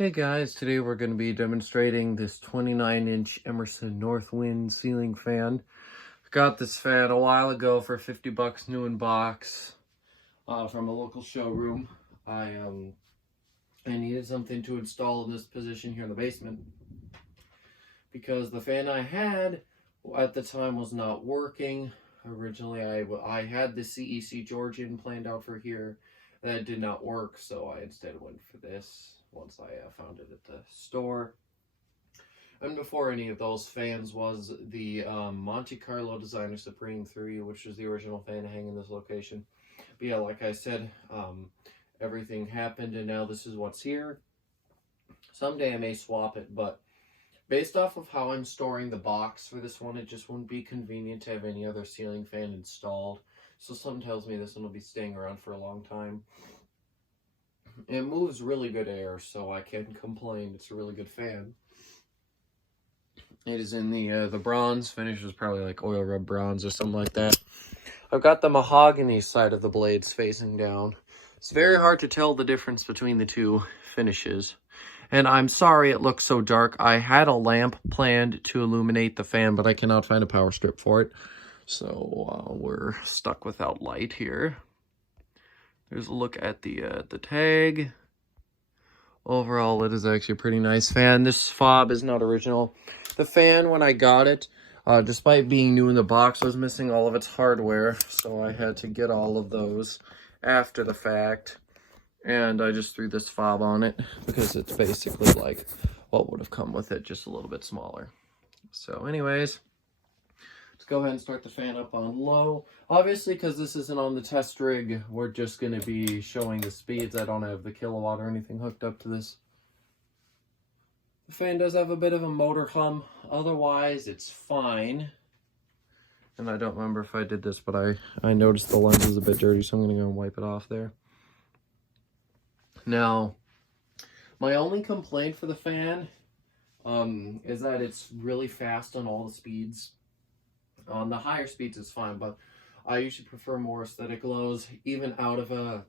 Hey guys, today we're going to be demonstrating this 29-inch Emerson Northwind ceiling fan. I got this fan a while ago for 50 bucks new in box from a local showroom. I needed something to install in this position here in the basement because the fan I had at the time was not working. Originally I had the CEC Georgian planned out for here. That did not work, so I instead went for this once I found it at the store. And before any of those fans was the Monte Carlo Designer Supreme 3, which was the original fan hanging in this location. But yeah, like I said, everything happened and now this is what's here. Someday I may swap it, but based off of how I'm storing the box for this one, it just wouldn't be convenient to have any other ceiling fan installed. So something tells me this one will be staying around for a long time. It moves really good air, so I can't complain. It's a really good fan. It is in the bronze finish, is probably like oil rub bronze or something like that. I've got the mahogany side of the blades facing down. It's very hard to tell the difference between the two finishes. And I'm sorry it looks so dark. I had a lamp planned to illuminate the fan, but I cannot find a power strip for it. So we're stuck without light here. There's a look at the tag. Overall, it is actually a pretty nice fan. This fob is not original. The fan, when I got it, despite being new in the box, was missing all of its hardware. So I had to get all of those after the fact. And I just threw this fob on it because it's basically like what would have come with it, just a little bit smaller. So anyways, let's go ahead and start the fan up on low. Obviously, because this isn't on the test rig, we're just going to be showing the speeds. I don't have the kilowatt or anything hooked up to this. The fan does have a bit of a motor hum. Otherwise, it's fine. And I don't remember if I did this, but I noticed the lens is a bit dirty, so I'm going to go and wipe it off there. Now, my only complaint for the fan is that it's really fast on all the speeds. On the higher speeds it's fine, but I usually prefer more aesthetic lows, even out of a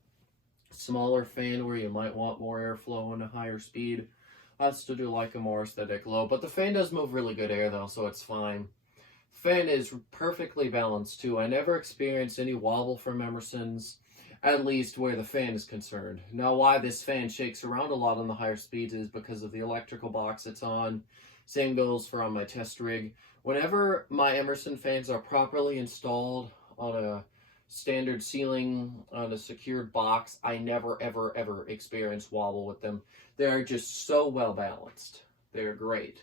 smaller fan where you might want more airflow and a higher speed. I still do like a more aesthetic low, but the fan does move really good air though, so it's fine. Fan is perfectly balanced too. I never experienced any wobble from Emerson's, at least where the fan is concerned. Now, why this fan shakes around a lot on the higher speeds is because of the electrical box it's on. Same goes for on my test rig. Whenever my Emerson fans are properly installed on a standard ceiling, on a secured box, I never, ever, ever experience wobble with them. They're just so well balanced. They're great.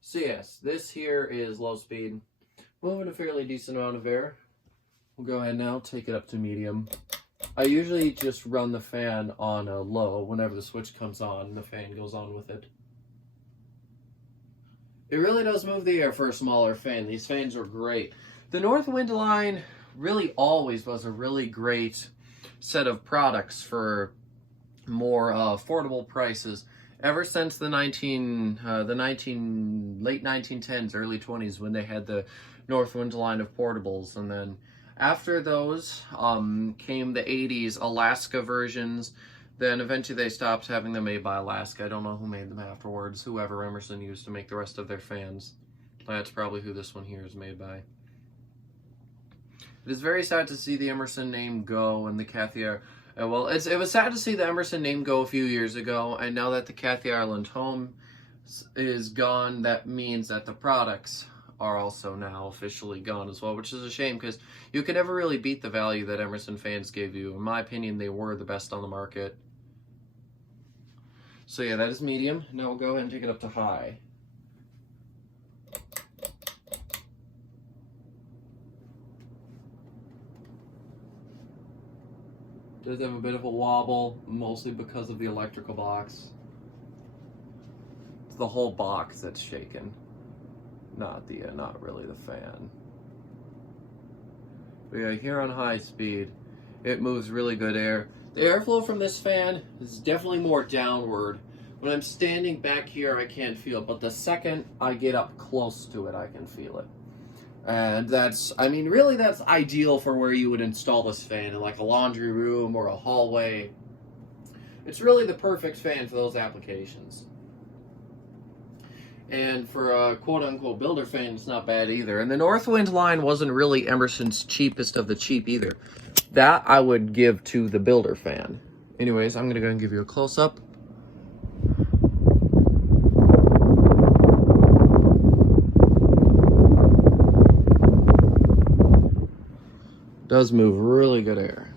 So yes, this here is low speed. Moving a fairly decent amount of air. We'll go ahead now, take it up to medium. I usually just run the fan on a low whenever the switch comes on and the fan goes on with it. It really does move the air for a smaller fan. These fans are great. The Northwind line really always was a really great set of products for more affordable prices. Ever since the late 1910s, early 20s, when they had the Northwind line of portables, and then after those came the 80s Alaska versions. Then eventually they stopped having them made by Alaska. I don't know who made them afterwards. Whoever Emerson used to make the rest of their fans. That's probably who this one here is made by. It is very sad to see the Emerson name go and the Cathy Ireland. Well, it was sad to see the Emerson name go a few years ago, and now that the Cathy Ireland home is gone, that means that the products are also now officially gone as well, which is a shame because you can never really beat the value that Emerson fans gave you. In my opinion, they were the best on the market. So yeah, that is medium. Now we'll go ahead and take it up to high. It does have a bit of a wobble, mostly because of the electrical box. It's the whole box that's shaken. Not really the fan. But yeah, here on high speed, it moves really good air. The airflow from this fan is definitely more downward. When I'm standing back here, I can't feel it, but the second I get up close to it, I can feel it. And that's, I mean, really that's ideal for where you would install this fan, in like a laundry room or a hallway. It's really the perfect fan for those applications. And for a quote-unquote builder fan, it's not bad either. And the Northwind line wasn't really Emerson's cheapest of the cheap either. That I would give to the builder fan. Anyways, I'm going to go and give you a close-up. Does move really good air.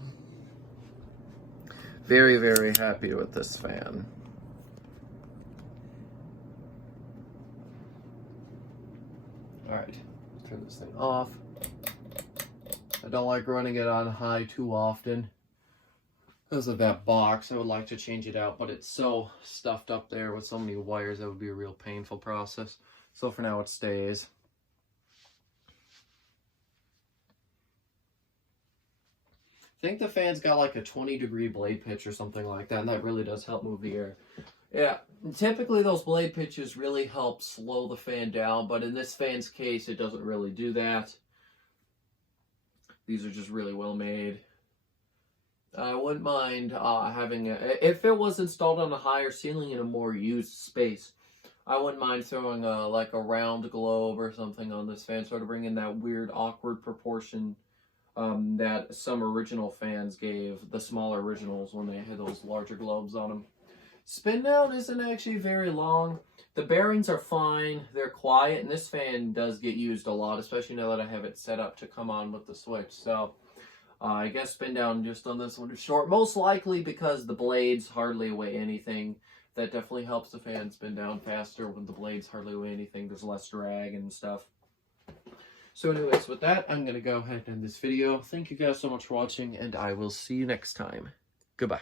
Very, very happy with this fan. Alright, turn this thing off. I don't like running it on high too often because of that box. I would like to change it out, but it's so stuffed up there with so many wires that would be a real painful process. So for now it stays. I think the fan's got like a 20-degree blade pitch or something like that, and that really does help move the air. Yeah, typically those blade pitches really help slow the fan down, but in this fan's case, it doesn't really do that. These are just really well made. I wouldn't mind having if it was installed on a higher ceiling in a more used space, I wouldn't mind throwing like a round globe or something on this fan, sort of bring in that weird, awkward proportion that some original fans gave, the smaller originals, when they had those larger globes on them. Spin down isn't actually very long. The bearings are fine. They're quiet, and this fan does get used a lot, especially now that I have it set up to come on with the switch. So I guess spin down just on this one is short, most likely because the blades hardly weigh anything. That definitely helps the fan spin down faster when the blades hardly weigh anything. There's less drag and stuff. So anyways, with that, I'm going to go ahead and end this video. Thank you guys so much for watching, and I will see you next time. Goodbye.